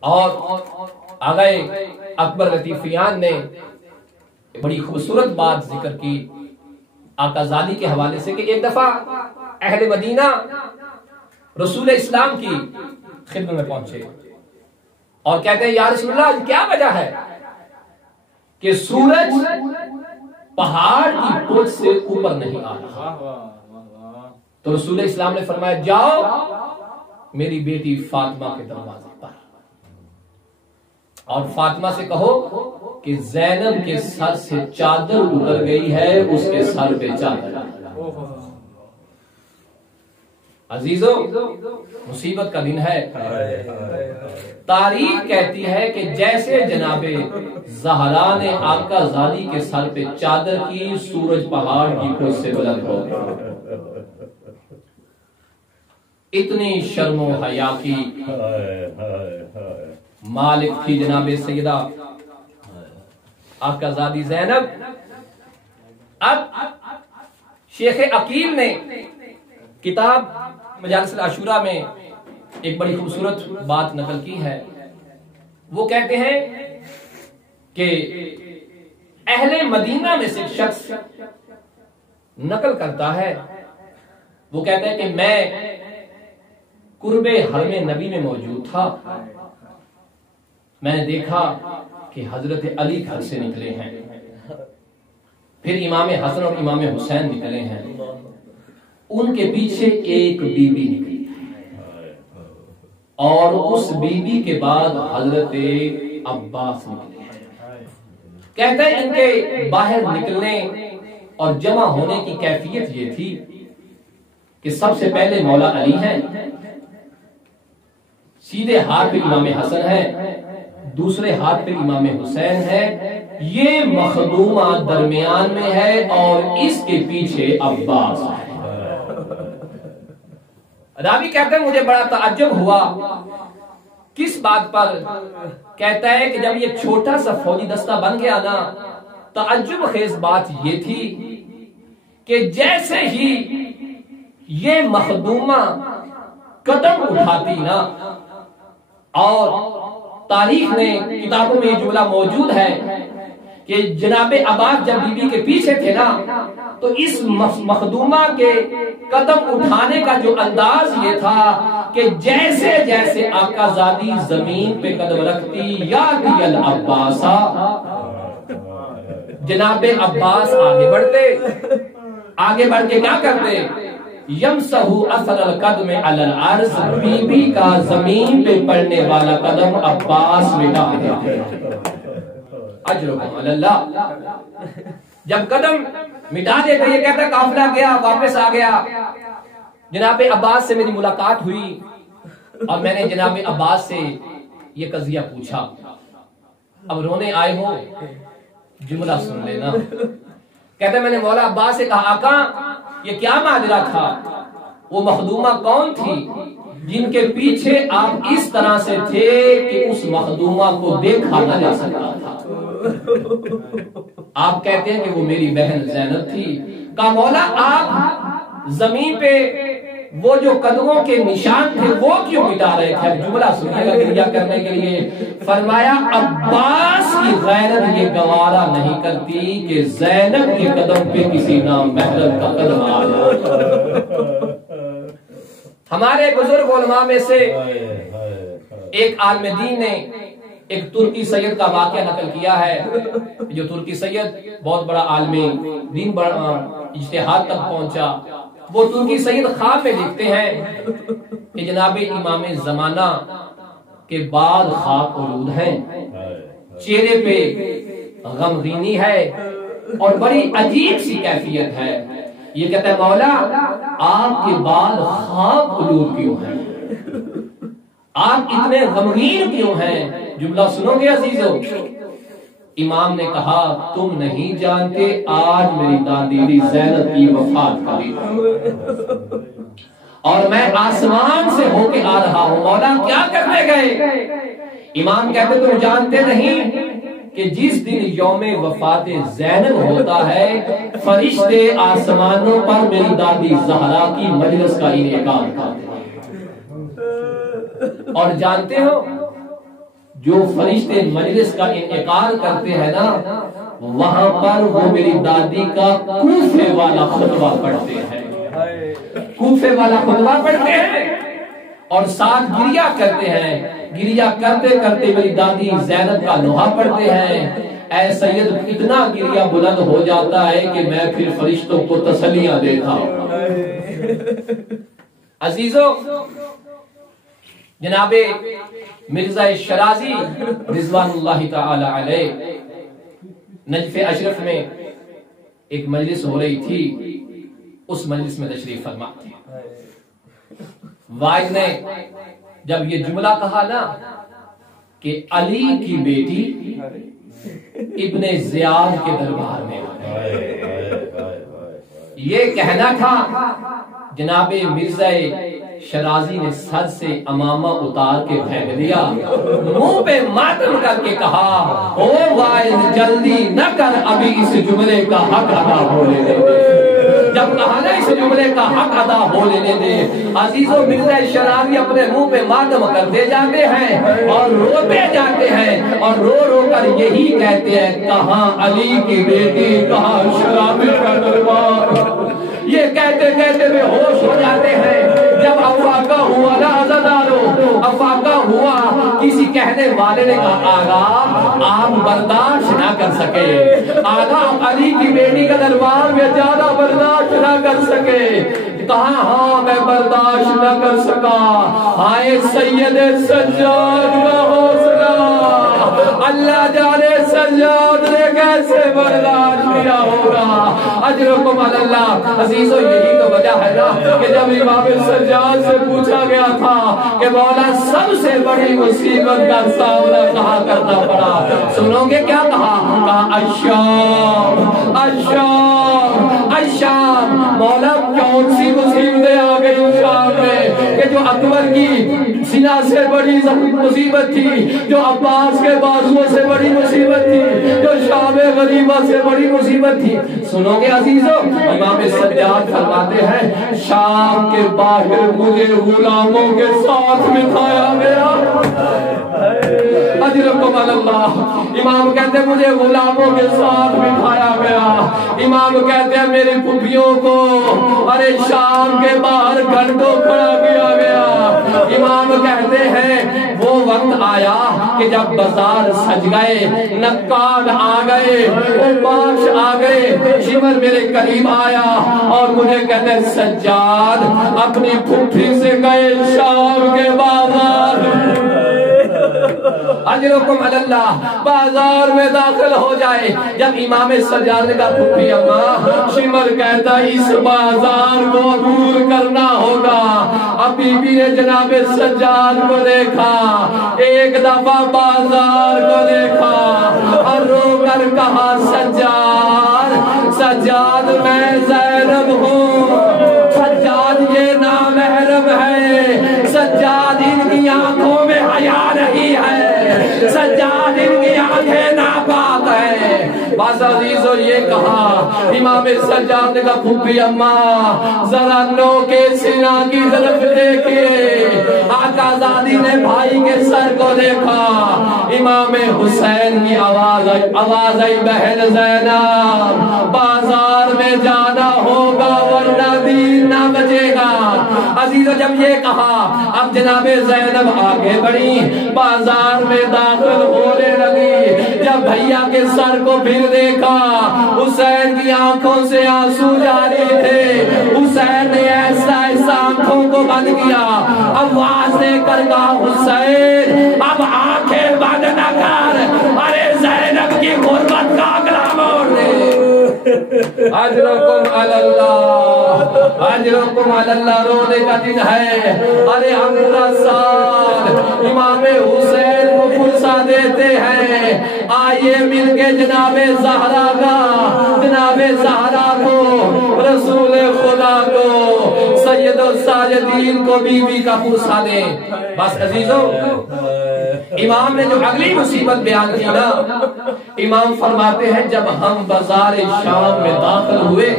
اور آگئے اکبر لطیفیان نے بڑی خوبصورت بات ذکر کی آقا زادی کے حوالے سے کہ ایک دفعہ اہل مدینہ رسول اسلام کی خدمت میں پہنچے اور کہتے ہیں یا رسول اللہ کیا وجہ ہے کہ سورج پہاڑ کی ٹوٹ سے اوپر نہیں آ رہا؟ تو رسول اسلام نے فرمایا جاؤ میری بیٹی فاطمہ کے دروازے پر اور فاطمہ سے کہو کہ زینب کے سر سے چادر اتر گئی ہے، اس کے سر پہ چادر۔ عزیزو مصیبت کا دن ہے۔ تاریخ کہتی ہے کہ جیسے جناب زہرا نے آقا زادی کے سر پہ چادر کی، سورج پہاڑ کی ٹوٹ سے بلند ہو گیا۔ اتنی شرم و حیا کی مالک تھی جناب سیدہ آقا زادی زینب۔ اب شیخ عقیل نے کتاب مجالس العشورہ میں ایک بڑی خوبصورت بات نقل کی ہے۔ وہ کہتے ہیں کہ اہل مدینہ میں سے شخص نقل کرتا ہے، وہ کہتے ہیں کہ میں قرب حرم نبی میں موجود تھا، میں نے دیکھا کہ حضرت علی گھر سے نکلے ہیں، پھر امام حسن اور امام حسین نکلے ہیں، ان کے پیچھے ایک بی بی نکلی اور اس بی بی کے بعد حضرت عباس نکلے ہیں۔ کہتے ہیں ان کے باہر نکلنے اور جمع ہونے کی کیفیت یہ تھی کہ سب سے پہلے مولا علی ہیں، سیدھے ہاتھ پہ امام حسن ہے، دوسرے ہاتھ پہ امام حسین ہے، یہ مخدومہ درمیان میں ہے اور اس کے پیچھے عباس ہے۔ راوی کہتے ہیں مجھے بڑا تعجب ہوا، کس بات پر؟ کہتا ہے کہ جب یہ چھوٹا سا فوجی دستہ بن گیا نا، تعجب خیز بات یہ تھی کہ جیسے ہی یہ مخدومہ قدم اٹھاتی نا، اور تاریخ میں کتابوں میں یہ جملہ موجود ہے کہ جناب عباس جب بی بی کے پیچھے تھے نا، تو اس مخدومہ کے قدم اٹھانے کا جو انداز یہ تھا کہ جیسے جیسے آقا زادی زمین پہ قدم رکھتی یا دیل عباسا، جناب عباس آگے بڑھتے، آگے بڑھ کے کیا کرتے؟ یمسحو اثر القدم علی الارض، بی بی کا زمین پہ پڑنے والا قدم عباس مٹا دیتے۔ اجرکم علی اللہ۔ جب قدم مٹا دیتے، یہ کہتا قافلہ گیا، واپس آ گیا، جناب عباس سے میری ملاقات ہوئی اور میں نے جناب عباس سے یہ قضیہ پوچھا۔ اب رونے آئے ہو، جملہ سن لینا۔ کہتے میں نے مولا عباس سے کہا آقا یہ کیا ماجرا تھا؟ وہ مخدومہ کون تھی جن کے پیچھے آپ اس طرح سے تھے کہ اس مخدومہ کو دیکھا نہ جا سکتا تھا؟ آپ کہتے ہیں کہ وہ میری بہن زینب تھی۔ کہا مولا آپ زمین پہ وہ جو قدموں کے نشان تھے وہ کیوں مٹا رہے تھے؟ جملہ سنیے گا گریہ کرنے کے لیے۔ فرمایا عباس کی غیرت یہ گوارا نہیں کرتی کہ زینب کے قدم پہ کسی نام محرم کا قدم آ جائے۔ ہمارے بزرگ علماء میں سے ایک عالم دین نے ایک ترکی سید کا واقعہ نقل کیا ہے۔ جو ترکی سید بہت بڑا عالم دین، بڑا اجتہاد تک پہنچا، وہ ترکی سید خواب میں دیکھتے ہیں کہ جناب امام زمانہ کے بعد خواب آلود ہیں، چہرے پہ غمگینی ہے اور بڑی عجیب سی کیفیت ہے۔ یہ کہتا ہے مولا آپ کے بال خواب آلود کیوں ہیں؟ آپ اتنے غمگین کیوں ہیں؟ جملہ سنو گے عزیزو۔ امام نے کہا تم نہیں جانتے آج میری دادی زینب کی وفات کا دن اور میں آسمان سے ہو کے آ رہا ہوں، مولا کیا کرنے گئے؟ امام کہتے تم جانتے نہیں کہ جس دن یوم وفات زینب ہوتا ہے فرشتے آسمانوں پر میری دادی زہرا کی مجلس کا انعقاد کرتے ہیں۔ اور جانتے ہو جو فرشتے مجلس کا انعقاد کرتے ہیں نا وہاں پر وہ میری دادی کا کوفے والا خطبہ پڑھتے ہیں، کوفے والا خطبہ پڑھتے ہیں اور ساتھ گریا کرتے ہیں، گریا کرتے کرتے میری دادی زینب کا نوحہ پڑھتے ہیں۔ اے سید اتنا گریا بلند ہو جاتا ہے کہ میں پھر فرشتوں کو تسلیاں دیتا ہوں۔ عزیزو، جناب مرزا شرازی رضوان اللہ تعالی علیہ نجف اشرف میں ایک مجلس ہو رہی تھی، اس مجلس میں تشریف فرما تھے۔ وائد نے جب یہ جملہ کہا نا کہ علی کی بیٹی ابن زیاد کے دربار میں یہ کہنا تھا، جناب مرزا شرازی نے سر سے امامہ اتار کے پھینک دیا، منہ پہ ماتم کر کے کہا او وائد جلدی نہ کر، ابھی اس جملے کا حق ادا ہو لینے دے۔ جب کہا نا اس جملے کا حق ادا ہو لینے دے، عزیزو مرزا شرازی اپنے منہ پہ ماتم کرتے جاتے ہیں اور روتے جاتے ہیں اور رو رو کر یہی کہتے ہیں کہاں علی کی بیٹی، کہاں شرازی کا دربار۔ یہ کہتے کہتے بے ہوش ہو جاتے ہیں۔ جب افاقہ ہوا نا عزادارو، افاقہ ہوا، کسی کہنے والے نے کہا آغا آپ برداشت نہ کر سکے، آغا علی کی بیٹی کا دربار میں زیادہ برداشت نہ کر سکے۔ کہا ہاں میں برداشت نہ کر سکا، ہائے سید سجاد کا حوصلہ، اللہ جانے سجاد نے کیسے برداشت کیا ہوگا۔ اجرکم علی اللہ۔ عزیزو یہی تو وجہ ہے نا کہ جب امام سجاد سے پوچھا گیا تھا کہ مولا سب سے بڑی مصیبت کا سامنا کہاں کرنا پڑا، سنو گے کیا کہا؟ کہا الشام، الشام، الشام۔ مولا کون سی مصیبتیں آ گئی شام میں کہ جو اکبر کی سینہ سے بڑی مصیبت تھی، جو عباس کے بازووں سے بڑی مصیبت تھی، جو شام غریبہ سے بڑی مصیبت تھی۔ سنو گے عزیزو، امام سجاد فرماتے ہیں شام کے باہر مجھے غلاموں کے ساتھ بٹھایا گیا۔ اجرکم علی اللہ۔ امام کہتے ہیں مجھے غلاموں کے ساتھ بٹھایا گیا۔ امام کہتے ہیں میری پھپھیوں کو ارے شام کے باہر گھنٹوں کھڑا کیا گیا۔ امام کہتے ہیں وہ وقت آیا کہ جب بازار سج گئے، نقاد آ گئے، باش آ گئے، شمر میرے قریب آیا اور مجھے کہتے ہیں سجاد اپنی پھپھی سے گئے شام کے بازار۔ اجرکم علی اللہ۔ بازار میں داخل ہو جائے، جب امام سجاد نے کہا پھپھی اماں، شمر کہتا اس بازار کو دور کرنا ہوگا۔ اب بی بی نے جناب سجاد کو دیکھا، ایک دفعہ بازار کو دیکھا اور رو کر کہا سجاد، سجاد میں زینب ہوں، سجاد یہ نامحرم ہے، سجاد ان کی آنکھوں میں حیا نہیں ہے، سجاد ان کی آنکھیں ناپاک ہے۔ بس عزیزو یہ کہا امام سجاد نے کہا پھوپھی اماں ذرا نو کے سینہ کی طرف دیکھیے۔ آقا زادی نے بھائی کے سر کو دیکھا، امام حسین کی آواز آئی بہن زینب بازار میں جانا ہوگا ورنہ دین نہ بچے گا۔ عزیزو جب یہ کہا اب جناب زینب آگے بڑھی، بازار میں داخل ہونے لگی۔ جب بھیا کے سر کو پھر دیکھا، حسین کی آنکھوں سے آنسو جاری تھے۔ حسین نے ایسا ایسا آنکھوں کو بند کیا، آواز دے کر کہا حسین اب آنکھیں بند نہ کر، ارے زینب کی غربت کا اگلا موڑ دے۔ اجرکم علی اللہ، اجرکم علی اللہ۔ رونے کا دن ہے، ارے 15 سال امام حسین کو فرصہ دیتے ہیں، آئیے مل کے جناب زہرا کا، جناب زہرا کو، رسول خدا کو، سید الساجدین کو بی بی کا فرصہ دیں۔ بس عزیزو امام نے جو اگلی مصیبت بیان کی نا، امام فرماتے ہیں جب ہم بازار شام میں داخل ہوئے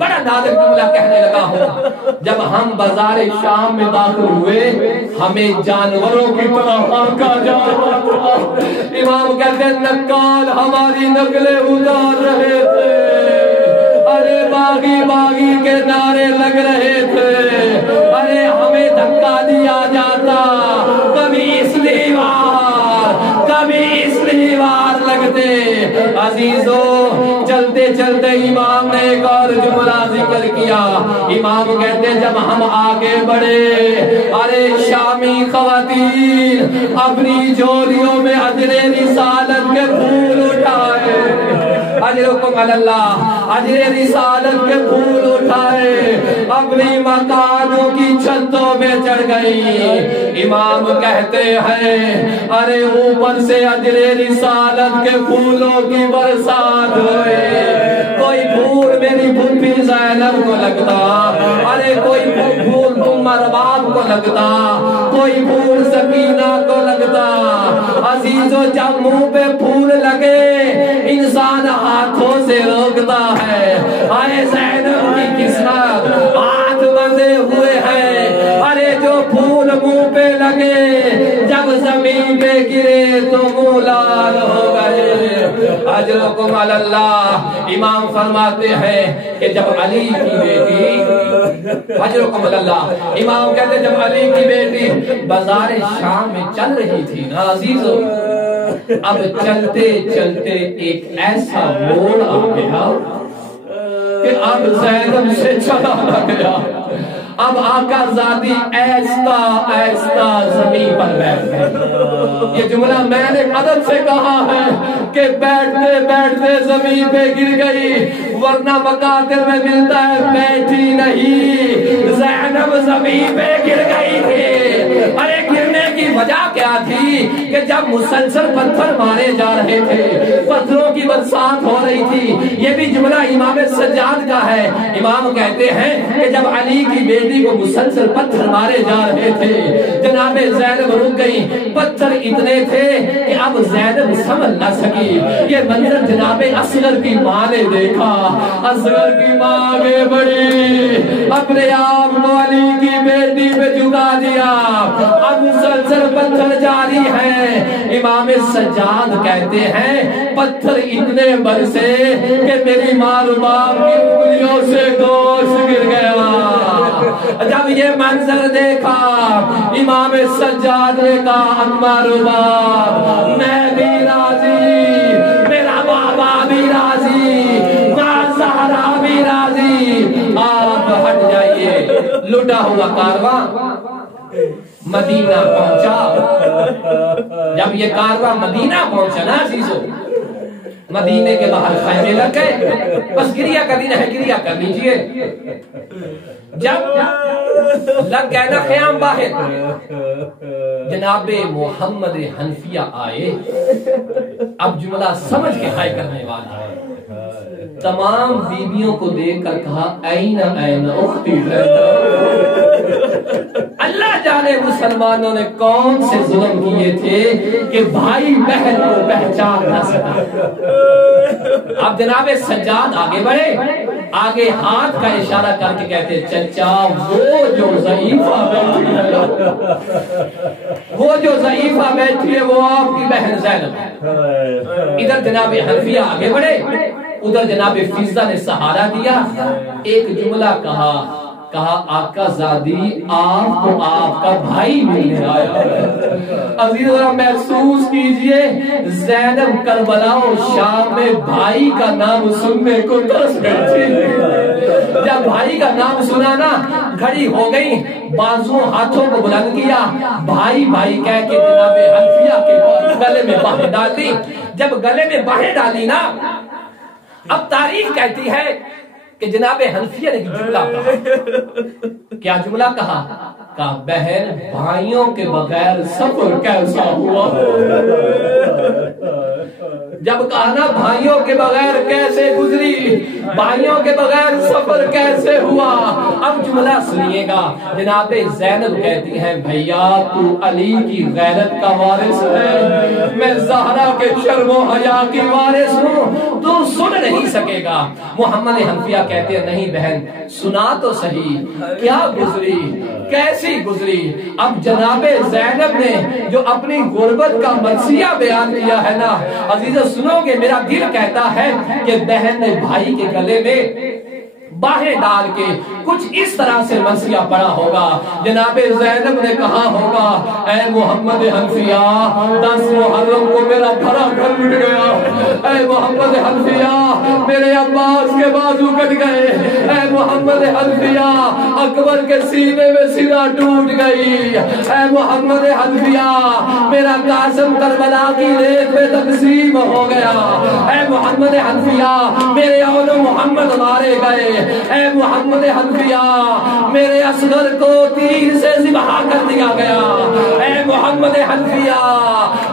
بڑا نادر جملہ کہنے لگا ہوں، جب ہم بازار شام میں داخل ہوئے ہمیں جانوروں کی طرح ہانکا جا رہا تھا۔ امام کہتے ہیں نقال ہماری نقلیں اتار رہے تھے، ارے باغی باغی کے نعرے لگ رہے تھے، ارے ہمیں دھکا دیا جاتا، کبھی اس لیوار کبھی اس لیوار لگتے۔ عزیزو چلتے چلتے امام نے ایک اور جملہ ذکر کیا۔ امام کہتے ہیں جب ہم آگے بڑھے، ارے شامی خواتین اپنی جولیوں میں اجر رسالت کے پھول اٹھائے، اجرکم اللہ، اجر رسالت کے پھول اٹھائے، اپنی مکانوں کی چھتوں میں چڑھ گئی۔ امام کہتے ہیں ارے اوپر سے اجر رسالت کے پھولوں کی برسات ہوئے، کوئی پھول میری پھوپھی زینب کو لگتا، ارے کوئی پھول عمر باب کو لگتا، کوئی پھول سکینہ کو لگتا۔ عزیزو جب منہ پہ پھول لگے انسان ہاتھوں سے روکتا ہے، ارے زینب کی قسمت ہاتھ بندھے ہوئے ہیں، ارے جو پھول منہ پہ لگے جب زمین پہ گرے تو منہ لال ہو گئے۔ اجرکم اللہ۔ امام فرماتے ہیں کہ جب علی کی بیٹی، اجرکم اللہ، امام کہتے ہیں جب علی کی بیٹی بازار شام میں چل رہی تھی نا عزیزو، اب چلتے چلتے ایک ایسا موڑ آ گیا کہ اب زینب سے چلا نہ گیا، اب آقا زادی ایستا ایستا زمین پر بیٹھ گئے۔ یہ جملہ میں نے ادب سے کہا ہے کہ بیٹھتے بیٹھتے زمین پہ گر گئی، ورنہ مقاتل میں ملتا ہے بیٹھی نہیں، زینب زمین پہ گر گئی تھی۔ ارے گرنے کی وجہ کیا تھی کہ جب مسلسل پتھر مارے جا رہے تھے، پتھروں کی برسات ہو رہی تھی۔ یہ بھی جملہ امام سجاد کا ہے۔ امام کہتے ہیں کہ جب علی کی بیٹی کو مسلسل پتھر مارے جا رہے تھے، جناب زینب رک گئی، پتھر اتنے تھے کہ اب زینب سمجھ نہ سکی۔ یہ منظر جناب اصغر کی ماں نے دیکھا، اصغر کی ماں آگے بڑھی، اپنے آپ کو علی کی بیٹی پہ جھکا دیا، اب مسلسل پتھر جاری ہے۔ امام سجاد کہتے ہیں پتھر اتنے برسے کہ میری ماں رباب کی انگلیوں سے گوشت گر گیا۔ جب یہ منظر دیکھا امام سجاد نے کہا اما رباب میں بھی راضی، میرا بابا بھی راضی، ماں زہرا بھی راضی، آپ ہٹ جائیے۔ لٹا ہوا کارواں مدینہ پہنچا۔ جب یہ کارواں مدینہ پہنچا نا عزیزو، مدینے کے باہر خیمے لگ گئے، بس گریا کرنا ہے گریا کر لیجئے۔ جب لگ گئے نا خیام باہر، جناب محمد حنفیہ آئے، اب جملہ سمجھ کے ہائے کرنے والا ہے۔ تمام بیویوں کو دیکھ کر کہا این این اختی زینب۔ اللہ جانے مسلمانوں نے کون سے ظلم کیے تھے کہ بھائی بہن کو پہچان نہ سکا۔ اب جناب سجاد آگے بڑھے، آگے ہاتھ کا اشارہ کر کے کہتے چچا وہ جو ضعیفہ بیٹھی ہے، وہ جو ضعیفہ بیٹھی ہے وہ آپ کی بہن زینب ہے۔ ادھر جناب حنفیہ آگے بڑھے، ادھر جناب فضہ نے سہارا دیا، ایک جملہ کہا آقا زادی آپ کو آپ کا بھائی ملنے آیا ہے۔ عزیز ذرا محسوس کیجئے زینب کربلا و شام میں بھائی کا نام سننے کو ترس گئی تھی۔ جب بھائی کا نام سنا نا کھڑی ہو گئی، بازو ہاتھوں کو بلند کیا، بھائی بھائی کہہ کے جناب حنفیہ کے گلے میں باہیں ڈال دی۔ جب گلے میں باہیں ڈالی نا، اب تاریخ کہتی ہے کہ جناب حنفیہ نے جملہ کہا۔ کیا جملہ کہا؟ کہا بہن بھائیوں کے بغیر سفر کیسا ہوا؟ جب کہا نا بھائیوں کے بغیر کیسے گزری، بھائیوں کے بغیر سفر کیسے ہوا، اب جملہ سنیے گا۔ جناب زینب کہتی ہیں بھیا تو علی کی غیرت کا وارث ہے، میں زہرا کے شرم و حیا کی وارث ہوں، تو سن نہیں سکے گا۔ محمد حنفیہ کہتے ہیں نہیں بہن سنا تو صحیح، کیا گزری کیسی گزری۔ اب جناب زینب نے جو اپنی غربت کا مرثیہ بیان کیا ہے نا عزیزو سنو گے، میرا دل کہتا ہے کہ بہن نے بھائی کے گلے میں باہیں ڈال کے کچھ اس طرح سے مرثیہ پڑا ہوگا۔ جناب زینب نے کہا ہوگا اے محمد حنفیہ 10 محرم کو میرا بھرا گھر مٹ گیا، اے محمد حنفیہ میرے عباس کے بازو کٹ گئے، اے محمد حنفیہ اکبر کے سینے میں سینہ ٹوٹ گئی، اے محمد حنفیہ میرا قاسم کربلا کی ریت میں تقسیم ہو گیا، اے محمد حنفیہ میرے اولو محمد مارے گئے، اے محمد حنفیہ میرے اصغر کو تیر سے ذبح کر دیا گیا، اے محمد حنفیہ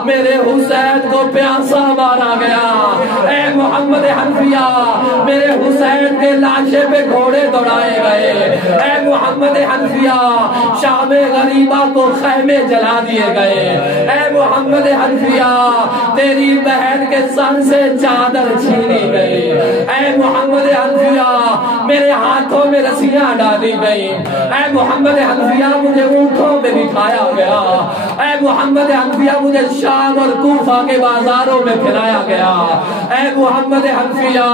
میرے حسین کو پیاسا مارا گیا، اے محمد حنفیہ میرے حسین کے لاشے پہ گھوڑے دوڑائے گئے، اے محمد حنفیہ شام غریبہ کو خیمے جلا دیے گئے، اے محمد حنفیہ تیری بہن کے سر سے چادر چھینی گئی، اے محمد حنفیہ میرے ہاتھوں میں رسیاں ڈالی گئی، اے محمد حنفیہ مجھے اونٹوں میں بٹھایا گیا، اے محمد حنفیہ مجھے شام اور کوفہ کے بازاروں میں پھرایا گیا، اے محمد حنفیہ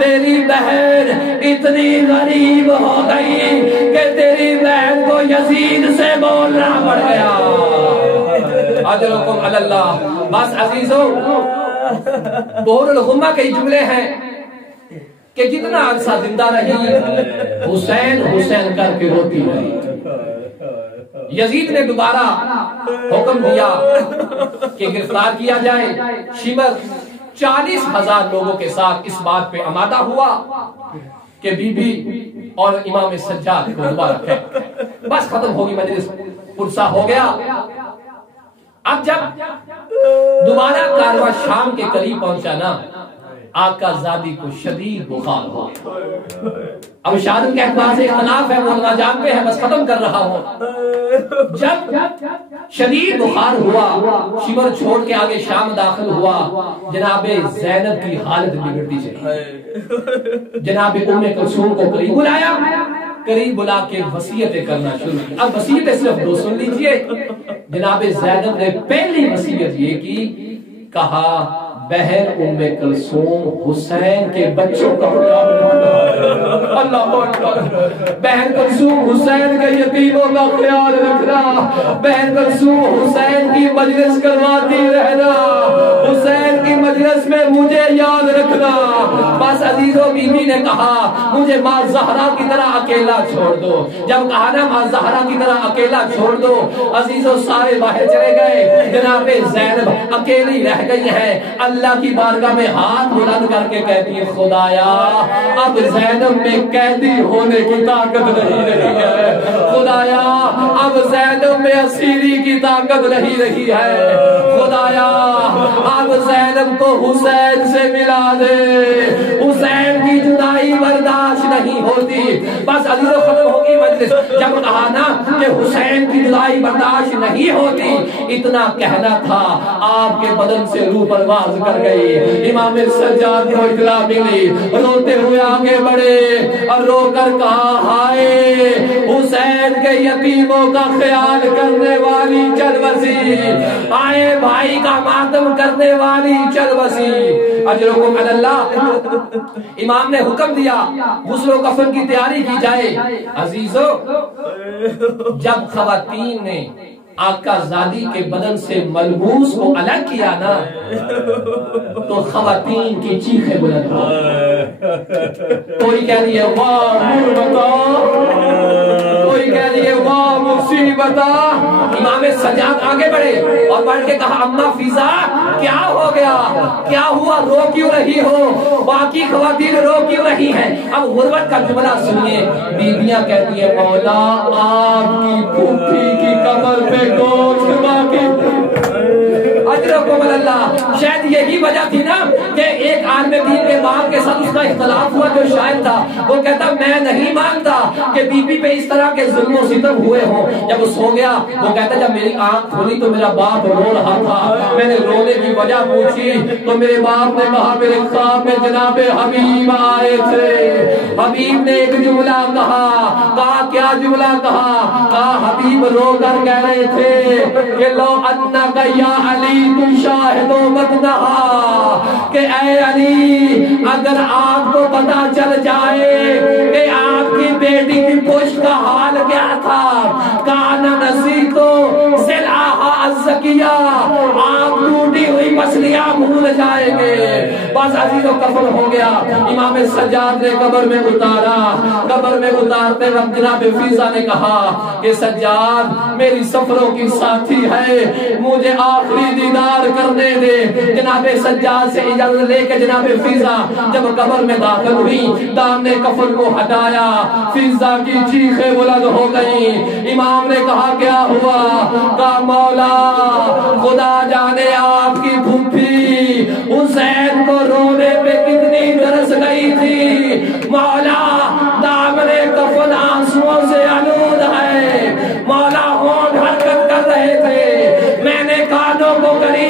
تیری بہن اتنی غریب ہو گئی کہ تیری بہن کو یزید سے بولنا پڑ گیا۔ اجرکم اللہ۔ بس عزیزو بہر الغمہ کے جملے ہیں کہ جتنا عرصہ زندہ رہی حسین حسین کر کے روتی رہی۔ یزید نے دوبارہ حکم دیا کہ گرفتار کیا جائے، شمر 40,000 لوگوں کے ساتھ اس بات پہ آمادہ ہوا کہ بی بی اور امام سجاد کو دوبارہ پھینک، بس ختم ہوگی مجلس، پرسہ ہو گیا۔ اب جب دوبارہ کارواں شام کے قریب پہنچا نا آقا زادی کو شدید بخار ہو گیا۔ اب شہادت کے اعتبار سے اختلاف ہے، مولانا جانتے ہیں، بس ختم کر رہا ہوں۔ جب شدید بخار ہوا، شمر چھوڑ کے آگے شام داخل ہوا، جناب زینب کی حالت بگڑتی چلی۔ جناب ام کلثوم کو قریب بلایا، قریب بلا کے وصیتیں کرنا شروع کی۔ اب وصیتیں صرف 2 سن لیجئے۔ جناب زینب نے پہلی وصیت یہ کی، کہا بہن ام کلثوم حسین کے بچوں کا خیال رکھنا، اللہ اکبر، بہن کلثوم حسین کے یتیموں کا خیال رکھنا، بہن کلثوم حسین کی مجلس کرواتی رہنا، حسین کی مجلس میں مجھے یاد رکھنا۔ بس عزیزو بی بی نے کہا مجھے ماں زہرا کی طرح اکیلا چھوڑ دو۔ جب کہا نا ماں زہرا کی طرح اکیلا چھوڑ دو، عزیزو سارے باہر چلے گئے، جناب زینب اکیلی رہ گئی ہے۔ اللہ کی بارگاہ میں ہاتھ بلند کر کے کہتی ہے خدایا اب زینب میں قیدی ہونے کی طاقت نہیں رہی ہے، خدایا اب زینب میں اسیری کی طاقت نہیں رہی ہے، خدایا اب زینب کو حسین سے ملا دے، حسین کی جدائی برداشت نہیں ہوتی۔ بس عزیزو ختم ہوگی مجلس۔ جب کہا نا کہ حسین کی جدائی برداشت نہیں ہوتی، اتنا کہنا تھا آپ کے بدن سے روح پرواز کر گئی۔ امام سجاد کو اطلاع ملی، روتے ہوئے آگے بڑھے اور رو کر کہا ہائے حسین کے یتیموں کا خیال کرنے والی چل بسی، آئے بھائی کا ماتم کرنے والی چل بسی۔ اجرکم اللہ۔ امام نے حکم دیا غسل و کفن کی تیاری کی جائے۔ عزیزو جب خواتین نے آقا زادی کے بدن سے ملبوس کو الگ کیا نا تو خواتین کی چیخیں بلند ہو، کوئی کہہ رہی ہے واہ مربتا، کوئی کہہ رہی ہے واہ مصیبتا۔ امام سجاد آگے بڑھے اور بڑھ کے کہا اماں فیضا کیا ہو گیا، کیا ہوا، رو کیوں رہی ہو؟ باقی خواتین رو کیوں رہی ہیں؟ اب غربت کا جملہ سنیے، بیویاں کہتی ہیں مولا آپ کی پھوپھی کی کمر پہ گوشت باقی۔ اجرکم اللہ۔ شاید یہی وجہ تھی نا کہ ایک عالم دین کے باپ کے ساتھ اس کا اختلاف ہوا جو شاعر تھا، وہ کہتا میں نہیں مانتا کہ بی بی پہ اس طرح کے ظلم و ستم ہوئے ہوں۔ جب وہ سو گیا وہ کہتا جب میری آنکھ کھولی تو میرا باپ رو رہا تھا، میں نے رونے کی وجہ پوچھی تو میرے باپ نے کہا میرے خواب میں جناب حبیب آئے تھے، حبیب نے ایک جملہ کہا کیا جملہ کہا حبیب رو کر کہہ رہے تھے کہ لو انک یا علی تشاہد بدنہا، کہ اے علی اگر آپ کو پتا چل جائے کہ آپ کی بیٹی کی پشت کا حال کیا تھا، کانا نسیتو سلعہا الزکیہ، آپ ٹوٹی ہوئی مچھلیاں بھول جائیں گے۔ بس عزیز و کفن ہو گیا، امام سجاد نے قبر میں اتارا، قبر میں اتارتے وقت جناب فیضہ نے کہا کہ سجاد میری سفروں کی ساتھی ہے، مجھے آخری دیدار کرنے دے۔ جناب سجاد سے اجازت لے کے جناب فیضہ جب قبر میں داخل ہوئی، دامن کفن کو ہٹایا، فیضہ کی چیخیں بلند ہو گئی۔ امام نے کہا کیا ہوا؟ کہا مولا خدا جانے آپ کی پھوپھی حسین کو رونے پہ کتنی ترس گئی تھی، مولا دامن کفن آنسوؤں سے آلود ہے، مولا ہونٹ حرکت کر رہے تھے، میں نے کانوں کو قریب